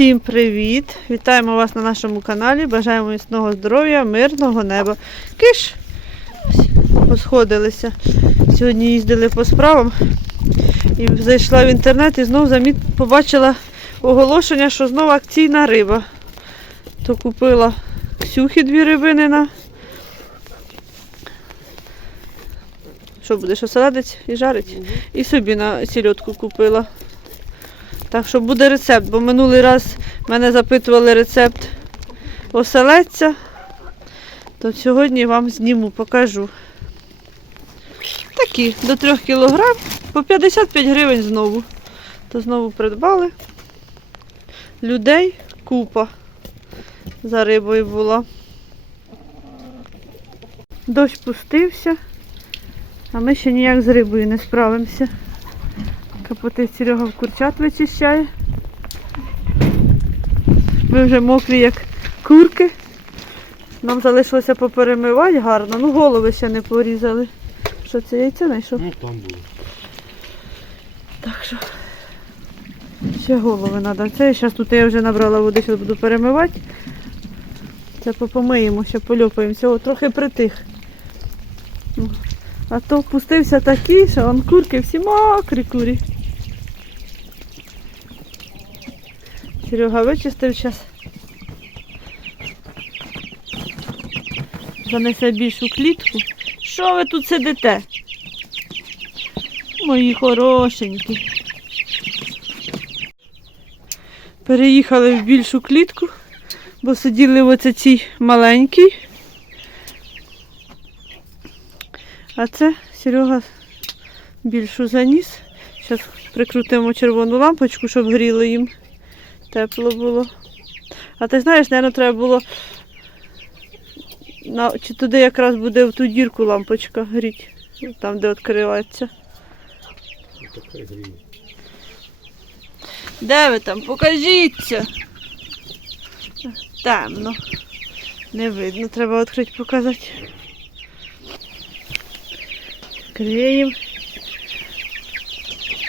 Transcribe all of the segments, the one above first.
Всім привіт! Вітаємо вас на нашому каналі. Бажаємо міцного здоров'я, мирного неба. Киш! Посходилися. Сьогодні їздили по справам і зайшла в інтернет і знову заміт... побачила оголошення, що знову акційна риба. То купила Ксюхі дві рибини на. Що будеш оселедець і жарить? І собі на сільотку купила. Так що буде рецепт, бо минулий раз мене запитували рецепт оселедця, то сьогодні вам зніму, покажу. Такі, до 3 кг, по 55 гривень знову. То знову придбали. Людей купа за рибою була. Дощ пустився, а ми ще ніяк з рибою не справимося. Капоти Серега в курчат вичищає. Ми вже мокрі, як курки. Нам залишилося поперемивати гарно. Ну, голови ще не порізали. Що це яйце знайшов? Ну там було. Так що ще голови треба. Це зараз тут я вже набрала води, зараз буду перемивати. Це попомиємо, ще польопаємося. О, трохи притих. Ну, А то впустився такий, що он курки всі мокрі курі. Серега вичистив зараз. Занесе більшу клітку. Що ви тут сидите? Мої хорошенькі. Переїхали в більшу клітку, бо сиділи в оце цій маленькій. А це Серега більшу заніс. Зараз прикрутимо червону лампочку, щоб гріло їм. Тепло було. А ти знаєш, мабуть, треба було. На, чи туди якраз буде в ту дірку лампочка гріти, там де відкривається. Де ви там? Покажіться. Темно. Не видно, треба відкрити показати. Клеїм.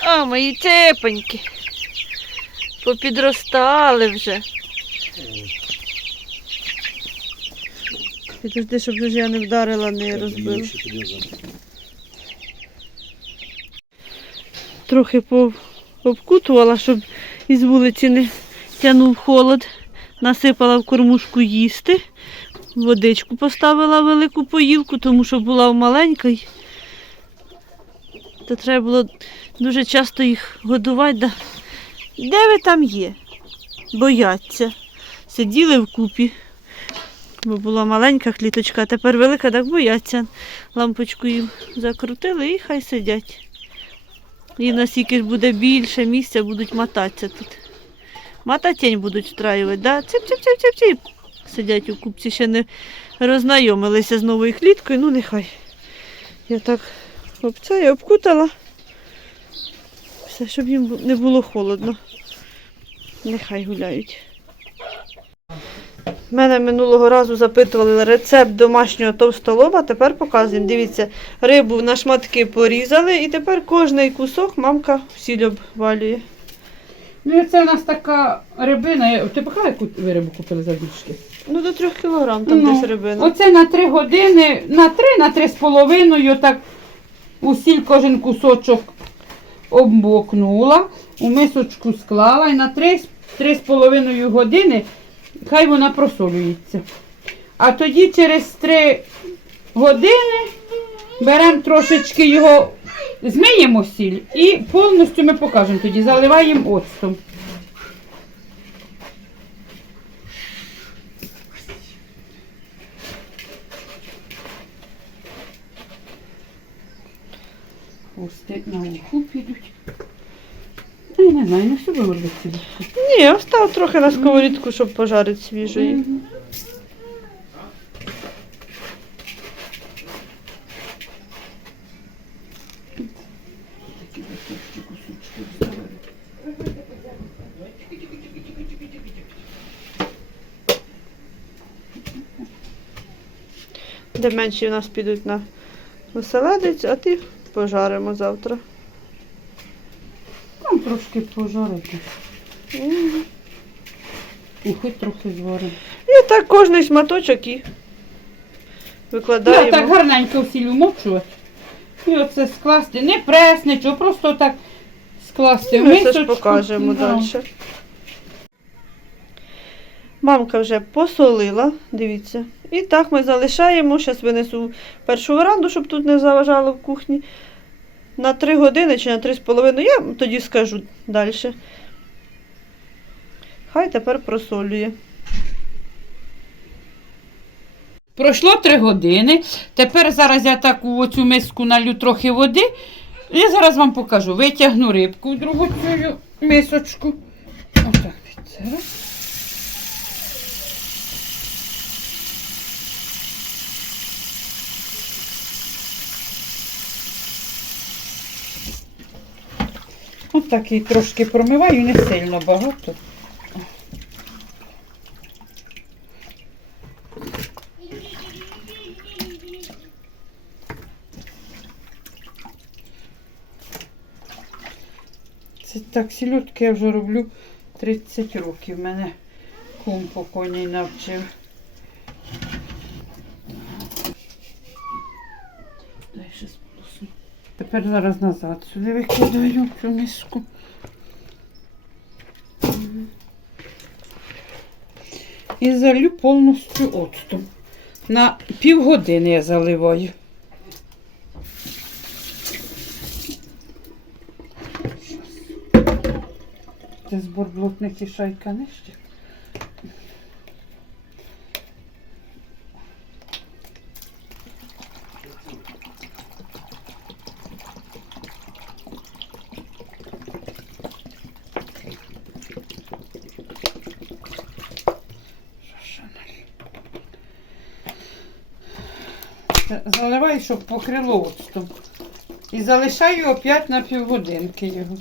О, мої цепоньки. Попідростали вже. Підожди, щоб вже я не вдарила, не розбила. Трохи обкутувала, щоб із вулиці не тягнув холод. Насипала в кормушку їсти. Водичку поставила велику поїлку, тому що була в маленькій. То треба було дуже часто їх годувати. Да. Де ви там є? Бояться. Сиділи вкупі, бо була маленька кліточка, а тепер велика, так бояться. Лампочку їм закрутили і хай сидять. І наскільки ж буде більше місця, будуть мотатися тут. Мататень будуть встраювати, да? ціп ціп ціп ціп ціп Сидять у купці, ще не роззнайомилися з новою кліткою, ну нехай. Я так об це я обкутала. Все, щоб їм не було холодно. Нехай гуляють. Мене минулого разу запитували рецепт домашнього товстолоба, тепер показуємо. Дивіться, рибу на шматки порізали і тепер кожний кусок мамка в сіль обвалює. Ну, це у нас така рибина. Ти пахала, яку ви рибу купили за більшки? Ну до трьох кілограм там Ну, десь рибина. Оце на три години, на три, на три з половиною, так у сіль кожен кусочок обмокнула, у мисочку склала і на три, з- три з половиною години хай вона просолюється. А тоді через 3 години беремо трошечки його, змиємо сіль і повністю ми покажемо тоді, заливаємо оцтом. Хвости на уху підуть. Ну, Я не знаю, не все виробити ці Ні, остав трохи на сковорідку, щоб пожарити свіжої. Де менші у нас підуть на оселедець, а ті пожаримо завтра. Там трошки пожарити. Мгм. Ухи трохи зваримо. І так кожний шматочок і викладаємо. Да, так гарненько всі вмочувати. І оце скласти. Не прес, нічого, просто так скласти в Ми це ж покажемо Да. далі. Мамка вже посолила, дивіться. І так ми залишаємо. Зараз винесу першу веранду, щоб тут не заважало в кухні. На 3 години чи на 3,5. Я тоді скажу далі. Хай тепер просолює. Пройшло три години. Тепер зараз я так у цю миску налю трохи води. І зараз вам покажу. Витягну рибку в другу цю мисочку. Отак від себе. Отак її трошки промиваю, не сильно багато. Це так, сільотки я вже роблю 30 років. Мене кум покойний навчив. Тепер зараз назад сюди викидаю цю миску. І залю повністю оцтом. На півгодини я заливаю. Це збор блотних шайка нижче. Заливаю, щоб покрило оцтом. І залишаю опять на півгодинки його.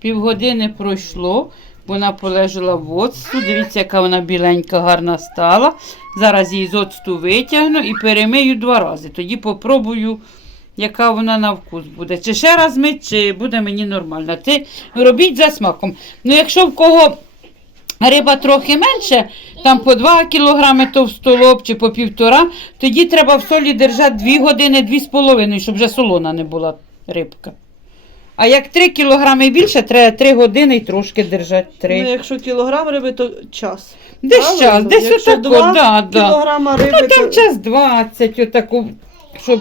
Півгодини пройшло, вона полежала в оцту. Дивіться, яка вона біленька, гарна стала. Зараз її з оцту витягну і перемию два рази. Тоді попробую, яка вона на вкус буде. Чи ще раз мить, чи буде мені нормально. Ти робіть за смаком. Ну, якщо в кого риба трохи менше, там по 2 кілограми товстолоб чи по півтора, тоді треба в солі держати 2 години, 2,5, щоб вже солона не була рибка. А як 3 кілограми більше, треба 3 години і трошки держати. 3. Ну, якщо кілограм риби, то час. Десь Правильно? час, десь Якщо отако, два да, да. кілограма риби, Ну там то... час 20, отаку, щоб,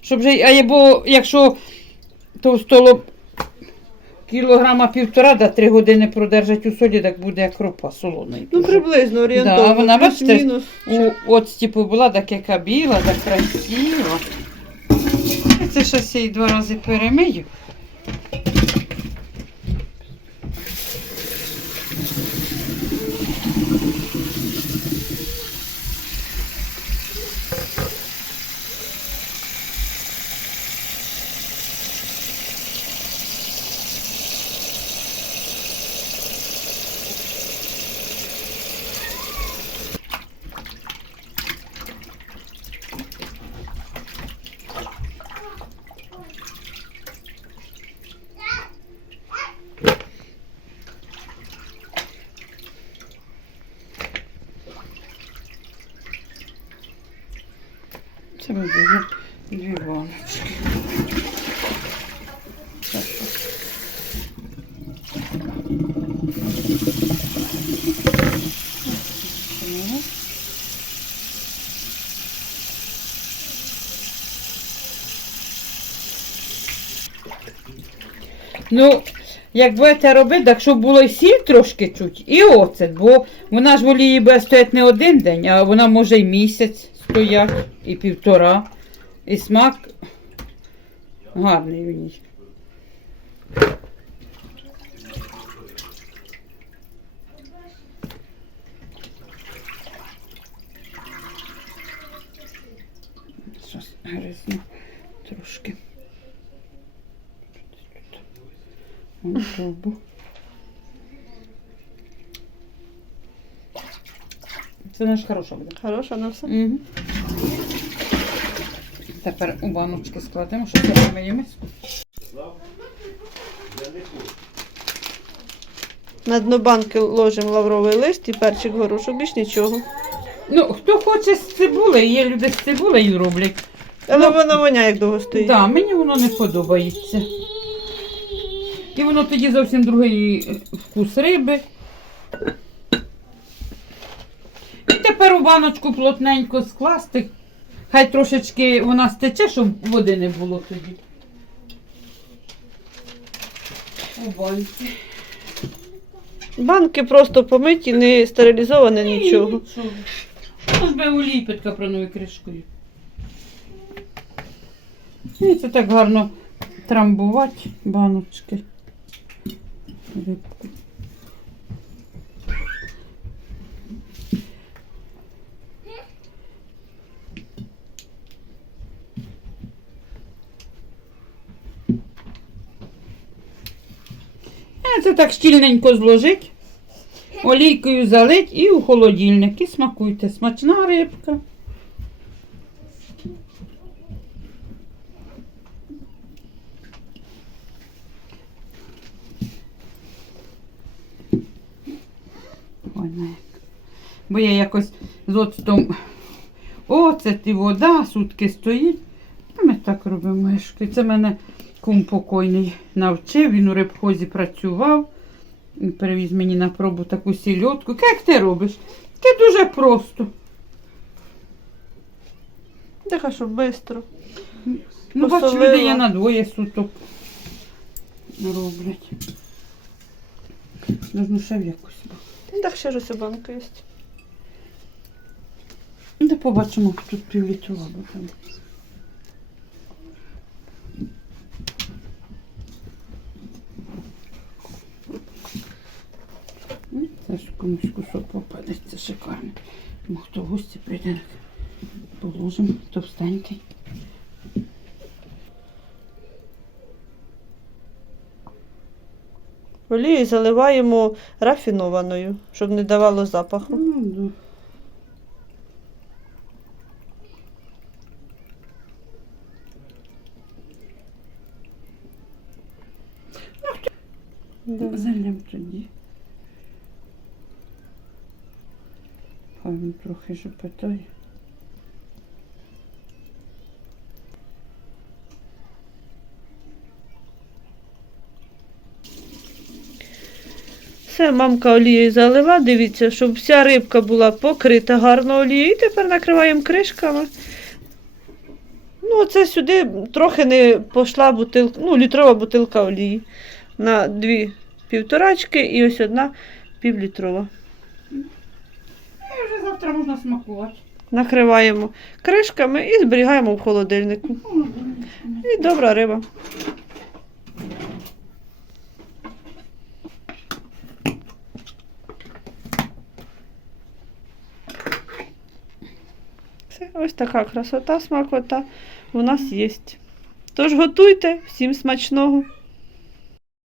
щоб вже, а або якщо товстолоб кілограма півтора, да 3 години продержать у солі, так буде як ропа солоною. Ну, приблизно орієнтовно. Да, вона, бачите, плюс-мінус. У оцтіпу була так яка біла, так красива. Це щось я її два рази перемию. Thank you. Це ми візьмемо дві баночки. Ну, як будете робити, так щоб було і сіль трошки чуть, і оцет, бо вона ж в олії буде стояти не один день, а вона може і місяць стояти, і півтора. І смак гарний у ній. Щось гризну трошки. Пробу. Це ж хороша буде. Хороша на все. Угу. Тепер у баночки складемо, щоб це миску. На дно банки ложимо лавровий лист і перчик горошок, більш нічого. Ну, хто хоче з цибулею, є люди з цибулею роблять. Але Ну, воно воняє, як довго стоїть. Так, мені воно не подобається. І воно тоді зовсім другий вкус риби. Тепер у баночку плотненько скласти. Хай трошечки вона стече, щоб води не було тоді. У банці. Банки просто помиті, не стерилізоване нічого. Ось би олій під капраною кришкою. І це так гарно трамбувати баночки. Рибку. Це так щільненько зложить, олійкою залить і у холодильник. І смакуйте. Смачна рибка. Бо я якось з оцтом оцет і вода сутки стоїть. Ми так робимо мишки. Це мене кум покойний навчив, він у рибхозі працював. Він привіз мені на пробу таку сільотку. Як ти робиш? Ти дуже просто. Така, щоб швидко. Ну, бачу, Посолила. люди є на двоє суток роблять. Должно ще в якось. Так ще ж ось банка є. Ну, де побачимо, тут півлітрова бо Ну, комусь кусок попадеться це шикарно. Ну, хто в гості прийде, положимо товстенький. Олію заливаємо рафінованою, щоб не давало запаху. Ну. Да. Залям тоді. Хай він трохи жопитає. Все, мамка олією залила, дивіться, щоб вся рибка була покрита гарно олією. І тепер накриваємо кришками. Ну, це сюди трохи не пішла бутилка, ну, літрова бутилка олії. На дві півторачки і ось одна півлітрова. Завтра можна смакувати. Накриваємо кришками і зберігаємо в холодильнику. І добра риба. Все, ось така красота, смакота у нас є. Тож готуйте, всім смачного.